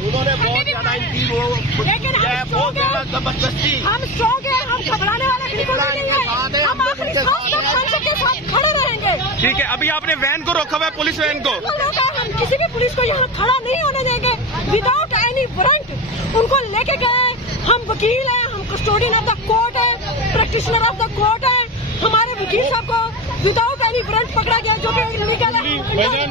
उन्होंने बहुत ज्यादा इनकी बहुत ज्यादा जबरदस्ती। हम स्ट्रॉन्ग है, हम घबराने वाले बिल्कुल नहीं है, हम आखिरी सांस तक संसद के साथ खड़े रहेंगे। ठीक है, अभी आपने वैन को रोका हुआ है, पुलिस वैन को रोका। हम किसी भी पुलिस को यहाँ खड़ा नहीं होने देंगे विदाउट एनी वारंट। उनको लेके गए, हम वकील हैं, हम कस्टोडियन ऑफ द कोर्ट है, प्रैक्टिशनर ऑफ द कोर्ट है। हमारे वकील साहब को विदाउट एनी वारंट पकड़ा गया, जो कि इलीगल है।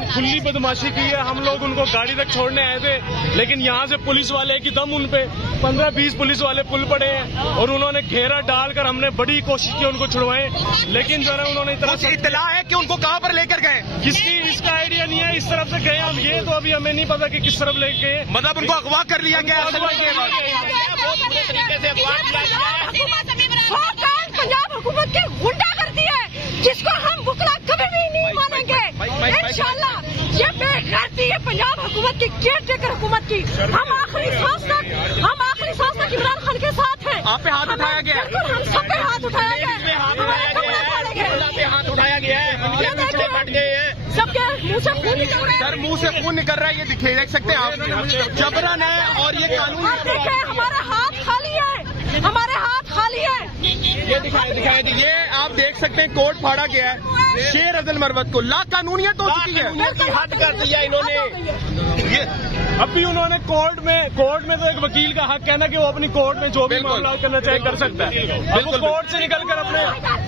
खुली बदमाशी की है। हम लोग उनको गाड़ी तक छोड़ने आए थे, लेकिन यहाँ से पुलिस वाले की दम उन पे 15-20 पुलिस वाले पुल पड़े हैं और उन्होंने घेरा डालकर हमने बड़ी कोशिश की उनको छुड़वाएं, लेकिन जो है उन्होंने इतला है कि उनको कहाँ पर लेकर गए, किसकी इसका आइडिया नहीं है। इस तरफ से गए हम, ये तो अभी हमें नहीं पता कि किस तरफ लेके गए। मतलब उनको अगवा कर लिया गया। पंजाब हुकूमत की गुंडा करती है, जिसको हम बुकला कभी भी नहीं मानेंगे इंशाल्लाह। ये बेगैरती है पंजाब हुकूमत की, केयर टेकर हुकूमत की। हम आखिरी सांस तक इमरान खान के साथ हैं। आप पे हाथ उठाया गया, हम सब पे हाथ उठाया गया, हाथ उठाया गया है, सबके मुँह से खून निकल रहा है। सर मुँह से खून निकल रहा है, ये देख सकते हैं आप। जबरन है और ये कानून। देखे हमारे हाथ खाली है, हमारे हाथ खाली है। ये दिखाए ये आप देख सकते हैं, कोर्ट फाड़ा गया है शेर अजल मरवत को। ला कानूनियत हो चुकी है, हद कर दिया इन्होंने। अभी उन्होंने कोर्ट में तो एक वकील का हक है ना कि वो अपनी कोर्ट में जो भी मामला करना चाहे कर सकता है। अब वो कोर्ट से निकलकर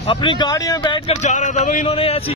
अपनी गाड़ी में बैठकर जा रहा था, तो इन्होंने ऐसी